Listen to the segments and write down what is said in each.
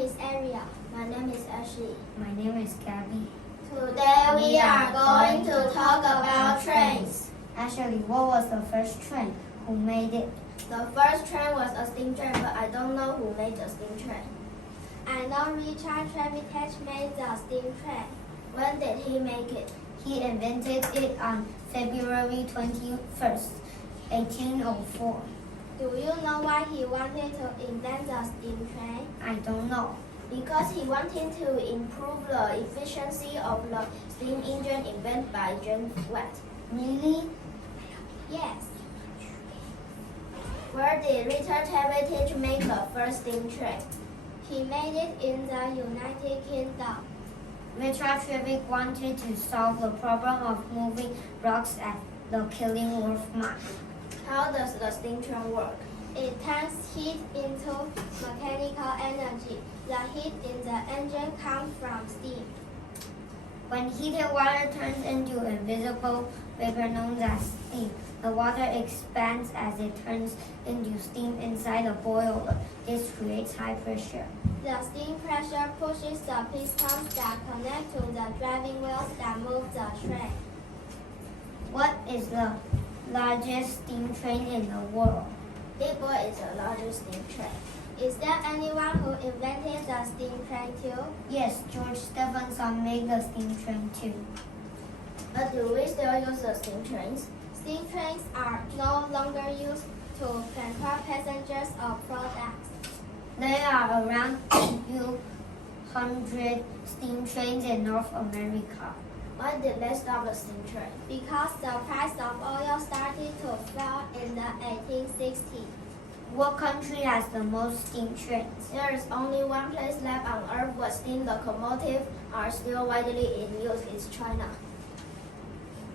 is Aria. My name is Ashley. My name is Gabby. Today we are going to talk about trains. Actually, what was the first train? Who made it? The first train was a steam train, but I don't know who made the steam train. I know Richard Trevithick made the steam train. When did he make it? He invented it on February 21st, 1804. Do you know why he wanted to invent the steam train? I don't know. Because he wanted to improve the efficiency of the steam engine invented by James Watt. Really? Yes. Where did Richard Trevithick make the first steam train? He made it in the United Kingdom. Richard Trevithick wanted to solve the problem of moving rocks at the Killingworth mine. How does the steam train work? It turns heat into mechanical energy. The heat in the engine comes from steam. When heated water turns into invisible vapor known as steam, the water expands as it turns into steam inside the boiler. This creates high pressure. The steam pressure pushes the pistons that connect to the driving wheels that move the train. What is the largest steam train in the world? Big Boy is the largest steam train. Is there anyone who invented the steam train too? Yes, George Stephenson made the steam train too. But do we still use the steam trains? Steam trains are no longer used to transport passengers or products. There are around 200 steam trains in North America. Why did they stop the steam train? Because the price of oil started to fall in the 1860s. What country has the most steam trains? There is only one place left on Earth where steam locomotives are still widely in use. It's China.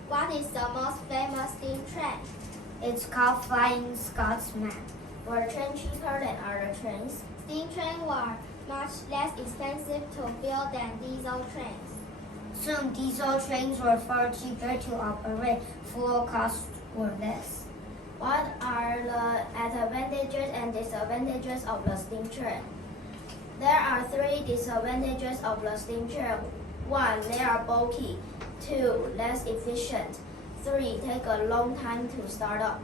What is the most famous steam train? It's called Flying Scotsman. Were trains cheaper than other trains? Steam trains were much less expensive to build than diesel trains. Soon, diesel trains were far cheaper to operate. Fuel costs were less. What are the advantages and disadvantages of the steam train? There are 3 disadvantages of the steam train. 1. They are bulky. 2. Less efficient. 3. Take a long time to start up.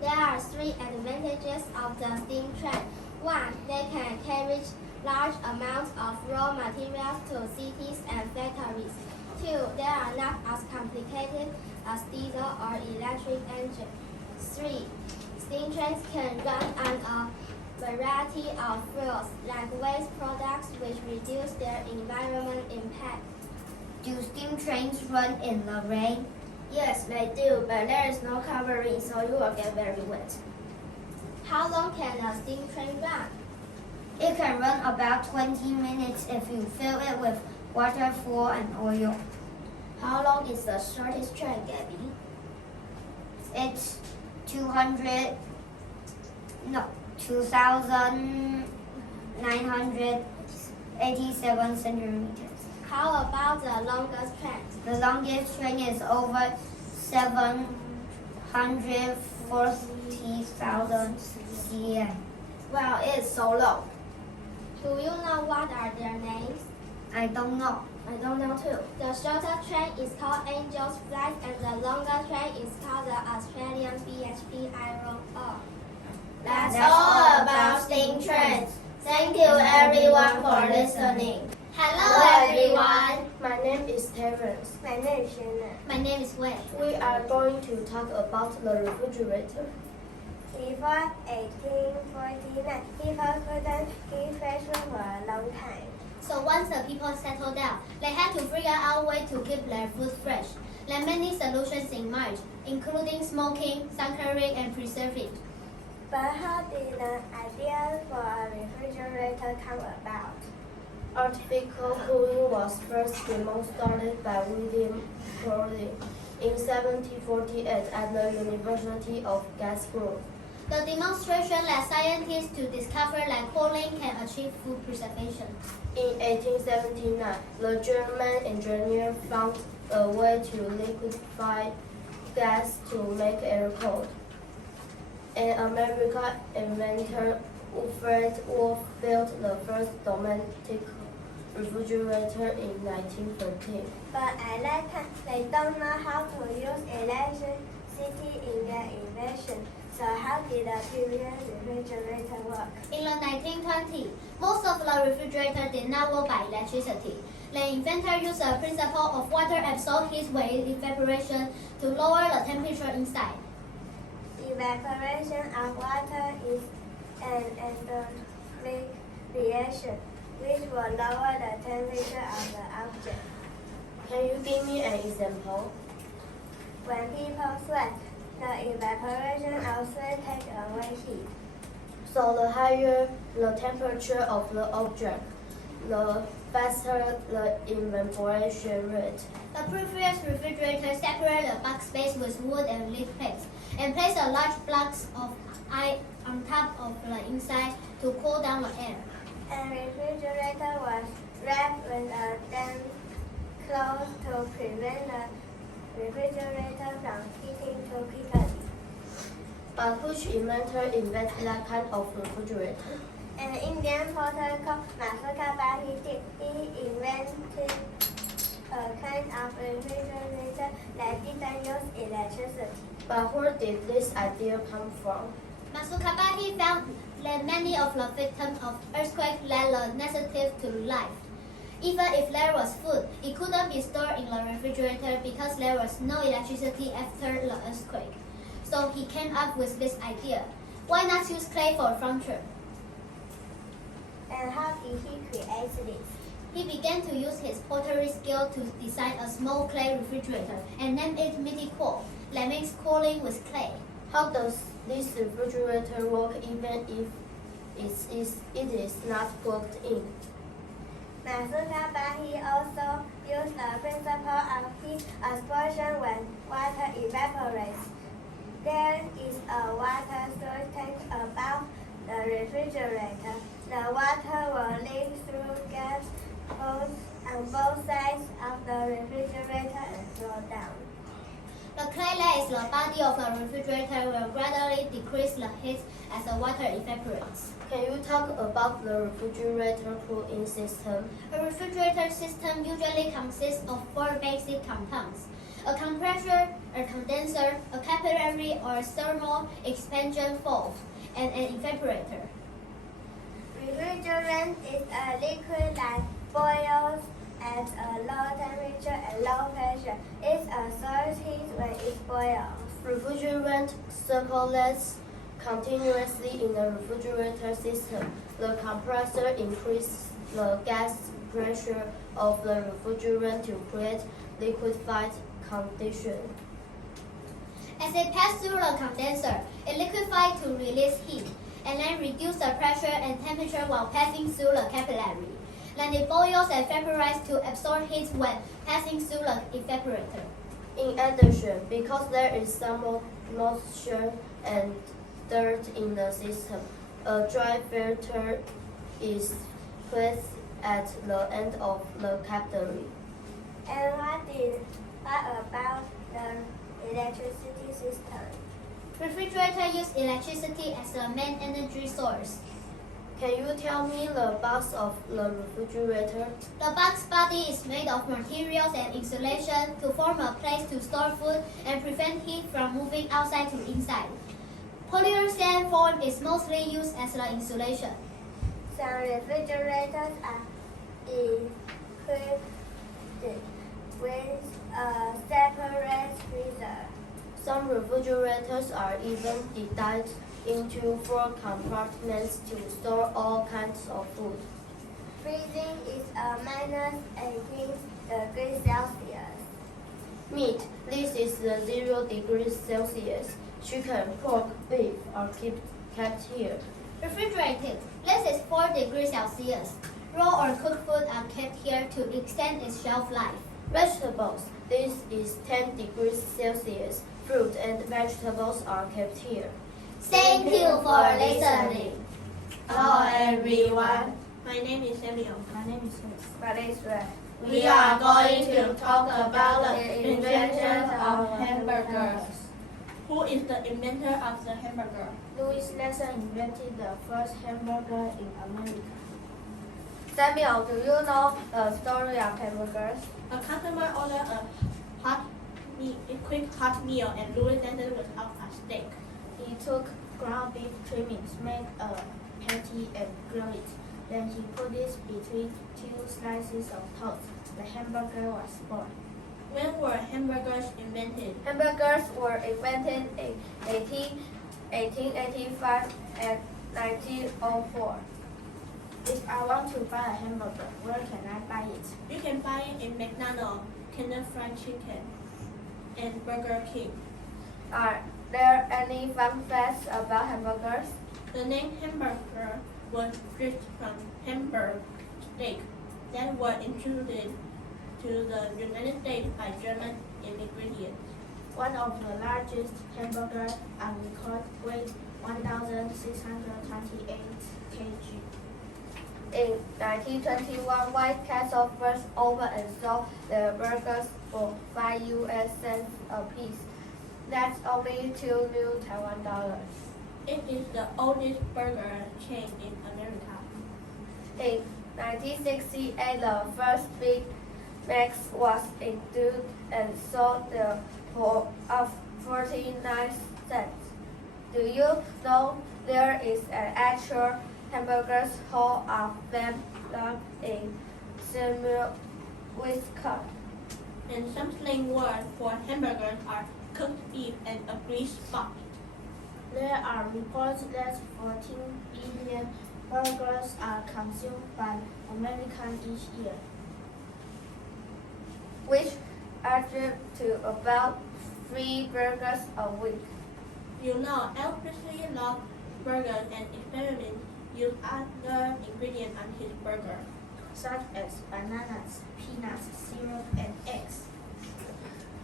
There are 3 advantages of the steam train. 1. They can carry large amounts of raw materials to cities and factories. 2. They are not as complicated as diesel or electric engines. 3. Steam trains can run on a variety of fuels, like waste products, which reduce their environmental impact. Do steam trains run in the rain? Yes, they do, but there is no covering, so you will get very wet. How long can a steam train run? It can run about 20 minutes if you fill it with water, fuel, and oil. How long is the shortest train, Gabby? It's 2,987 centimeters. How about the longest train? The longest train is over 740,000 cm. Wow, it's so long. Do you know what are their names? I don't know. I don't know too. The shorter train is called Angel's Flight and the longer train is called the Australian BHP Iron Ore. That's all about steam trains. Thank you everyone for listening. Hello everyone. My name is Terrence. My name is Shanna. My name is Wei. We are going to talk about the refrigerator. Before 1849, people couldn't keep fresh food for a long time. So once the people settled down, they had to figure out a way to keep their food fresh. There are many solutions emerged, including smoking, sun curing, and preserving. But how did the idea for a refrigerator come about? Artificial cooling was first demonstrated by William Crowley in 1748 at the University of Glasgow. The demonstration led scientists to discover that cooling can achieve food preservation. In 1879, the German engineer found a way to liquefy gas to make air cold. An American inventor Fred Wolf built the first domestic refrigerator in 1913. But at that time, they don't know how to use electricity in their invention. So how did the previous refrigerator work? In the 1920s, most of the refrigerators did not work by electricity. The inventor used the principle of water absorbed heat with evaporation to lower the temperature inside. Evaporation of water is an endothermic reaction, which will lower the temperature of the object. Can you give me an example? When people sweat, the evaporation of sweat takes away heat. So the higher the temperature of the object, the faster the evaporation rate. The previous refrigerator separated the box space with wood and lead plates and placed a large blocks of ice on top of the inside to cool down the air. And refrigerator was wrapped with a damp cloth to prevent the refrigerator from heating too quickly. But which inventor invented that kind of refrigerator? An Indian porter called Masukabahiti, he invented a kind of refrigerator that didn't use electricity. But where did this idea come from? Masukabahi found that many of the victims of earthquake led the necessity to life. Even if there was food, it couldn't be stored in the refrigerator because there was no electricity after the earthquake. So he came up with this idea. Why not use clay for furniture? And how did he create this? He began to use his pottery skill to design a small clay refrigerator and named it Midi-Cool. That means cooling with clay. How does this refrigerator work even if it is not plugged in? Masukabahiti also used the principle of heat absorption when water evaporates. There is a water storage tank above the refrigerator. The water will leak through gaps on both sides of the refrigerator and flow down. The clay that is the body of the refrigerator will gradually decrease the heat as the water evaporates. Can you talk about the refrigerator cooling system? A refrigerator system usually consists of 4 basic components: a compressor, a condenser, a capillary or thermal expansion valve, and an evaporator. Refrigerant is a liquid that boils at a low temperature and low pressure. It absorbs heat when it boils. Refrigerant circulates continuously in the refrigerator system. The compressor increases the gas pressure of the refrigerant to create liquefied condition. As it passes through the condenser, it liquefies to release heat, and then reduce the pressure and temperature while passing through the capillary. Then it boils and evaporates to absorb heat when passing through the evaporator. In addition, because there is some moisture and dirt in the system, a dry filter is placed at the end of the capillary. And what about the electricity system? Refrigerator use electricity as the main energy source. Can you tell me the box of the refrigerator? The box body is made of materials and insulation to form a place to store food and prevent heat from moving outside to inside. Polyurethane foam is mostly used as the insulation. Some refrigerators are equipped with a separate freezer. Some refrigerators are even divided into 4 compartments to store all kinds of food. Freezing is a -18 degrees Celsius. Meat, this is the 0 degrees Celsius. Chicken, pork, beef are kept here. Refrigerated, this is 4 degrees Celsius. Raw or cooked food are kept here to extend its shelf life. Vegetables, this is 10 degrees Celsius. Fruit and vegetables are kept here. Thank you for listening. Hello everyone. My name is Samuel. My name is Miss. My name is Red. We are going to talk about the invention of hamburgers. Who is the inventor of the hamburger? Louis Nesson invented the first hamburger in America. Samuel, do you know the story of hamburgers? A customer ordered a quick hot meal and Louis Nesson was out a steak. He took ground beef trimmings, made a patty, and grilled it. Then he put it between two slices of toast. The hamburger was born. When were hamburgers invented? Hamburgers were invented in 1885 and 1904. If I want to buy a hamburger, where can I buy it? You can buy it in McDonald's, Kentucky Fried Chicken, and Burger King. Are there any fun facts about hamburgers? The name hamburger was derived from Hamburg steak that were introduced to the United States by German immigrants. One of the largest hamburgers on record weighed 1,628 kg. In 1921, White Castle first opened and sold their burgers for 5 US cents a piece. That's only $2 new Taiwan dollars. It is the oldest burger chain in America. In 1968, the first Big Mac was introduced and sold for 49 cents. Do you know there is an actual hamburger hall of fame in Samuel, Wisconsin? And some slang words for hamburgers are cooked beef and a grease spot. There are reports that 14 billion burgers are consumed by Americans each year, which adds to about 3 burgers a week. You know, Elvis Presley loved burgers and experiments use other ingredients on his burger. such as bananas, peanuts, syrup, and eggs.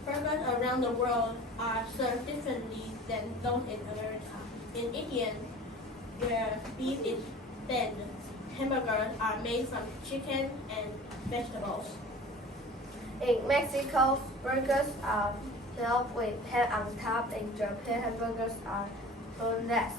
Burgers around the world are served differently than those in America. In India, where beef is thin, hamburgers are made from chicken and vegetables. In Mexico, burgers are filled with ham on top. In Japan, hamburgers are boneless.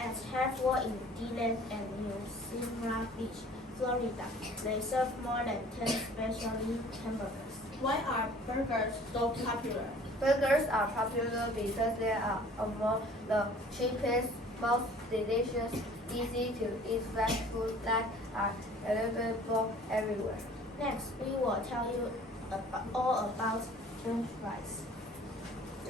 At Hartford in Dillon and New Smyrna Beach, Florida, they serve more than 10 specialty hamburgers. Why are burgers so popular? Burgers are popular because they are among the cheapest, most delicious, easy to eat fresh food that are available everywhere. Next, we will tell you all about French fries.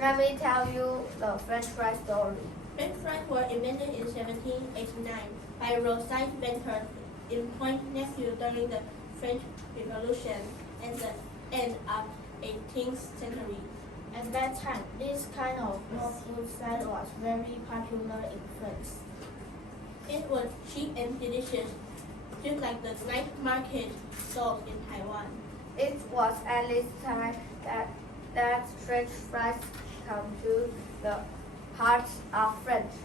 Let me tell you the French fry story. French fries were invented in 1789 by roadside vendors in Point Neuf during the French Revolution and the end of 18th century. At that time, this kind of raw food style was very popular in France. It was cheap and delicious, just like the night market sold in Taiwan. It was at this time that French fries come to the hearts of France.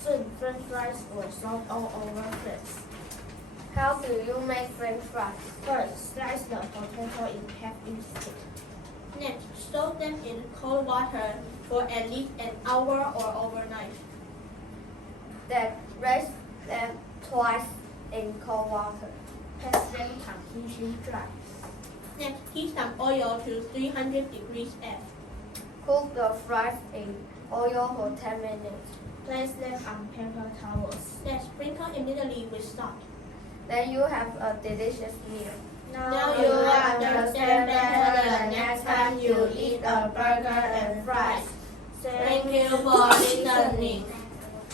Soon, French fries were sold all over France. How do you make French fries? First, slice the potato in half-inch thick. Next, soak them in cold water for at least an hour or overnight. Then rinse them twice in cold water. Press them completely dry. Next, heat some oil to 300 degrees F. Cook the fries in oil for 10 minutes. Place them on paper towels. Then sprinkle immediately with salt. Then you have a delicious meal. Now you will understand better the next time you eat a burger and fries. Thank you for listening.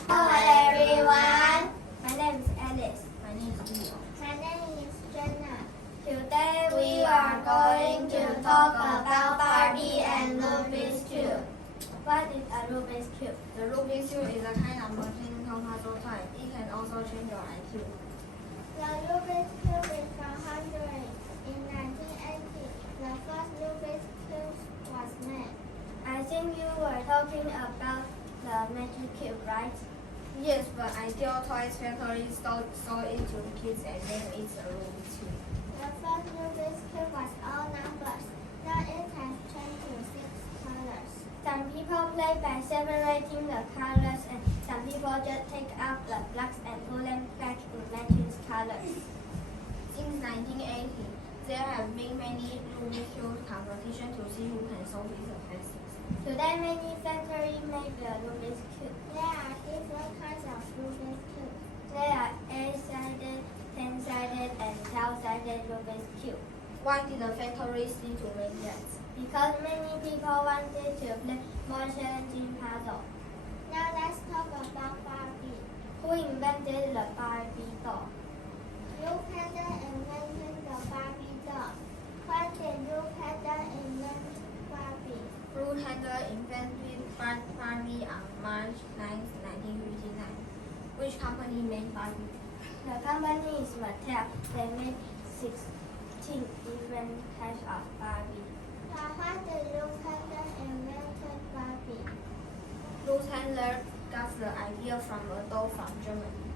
Hello everyone. My name is Alice. My name is Leo. My name is Jenna. Today we are going to talk about Barbie and Rubik's Cube. What is a Rubik's Cube? The Rubik's Cube is a kind of mechanical puzzle toy. It can also change your IQ. The Rubik's Cube is from Hungary. In 1980, the first Rubik's Cube was made. I think you were talking about the Magic Cube, right? Yes, but Ideal Toys Factory sold it to kids and then it's a Rubik's Cube. The first Rubik's Cube was all numbers. Now it has changed to 6 colors. Some people People play by separating the colors, and some people just take out the blocks and put them back in matching colors. Since 1980, there have been many Rubik's Cube competitions to see who can solve it the fastest. Today, many factories make the Rubik's Cube. There are different kinds of Rubik's Cube. There are 8-sided, 10-sided, and 12-sided Rubik's Cube. Why did the factories need to make that? Because many people wanted to play more challenging puzzles. Now let's talk about Barbie. Who invented the Barbie doll? Blue Panda invented the Barbie doll. When did Blue Panda invent Barbie? Blue Panda invented Barbie on March 9, 1959. Which company made Barbie? The company is Mattel. They made 16 different types of Barbie. Now when did Blue Panda invented Barbie? Blue Panda got the idea from a doll from Germany.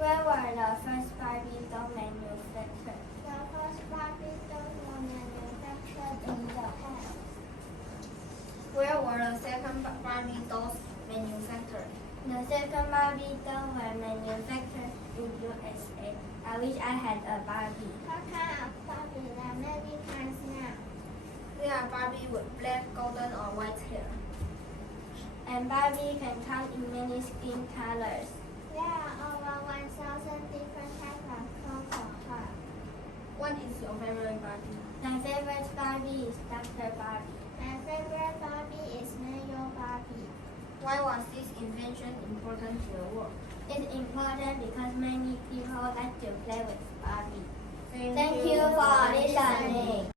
Where were the first Barbie doll manufactured? The first Barbie dolls were manufactured in Japan. Where were the second Barbie dolls manufactured? The second Barbie doll were manufactured in USA. I wish I had a Barbie. What kind of Barbie? There are many kinds now. There are Barbie with black, golden, or white hair. And Barbie can come in many skin colors. There are over 1,000 different types of clothes for her. What is your favorite Barbie? My favorite Barbie is Dr. Barbie. My favorite Barbie is Mayo Barbie. Why was this invention important to the world? It's important because many people like to play with Barbie. Thank Thank you for listening.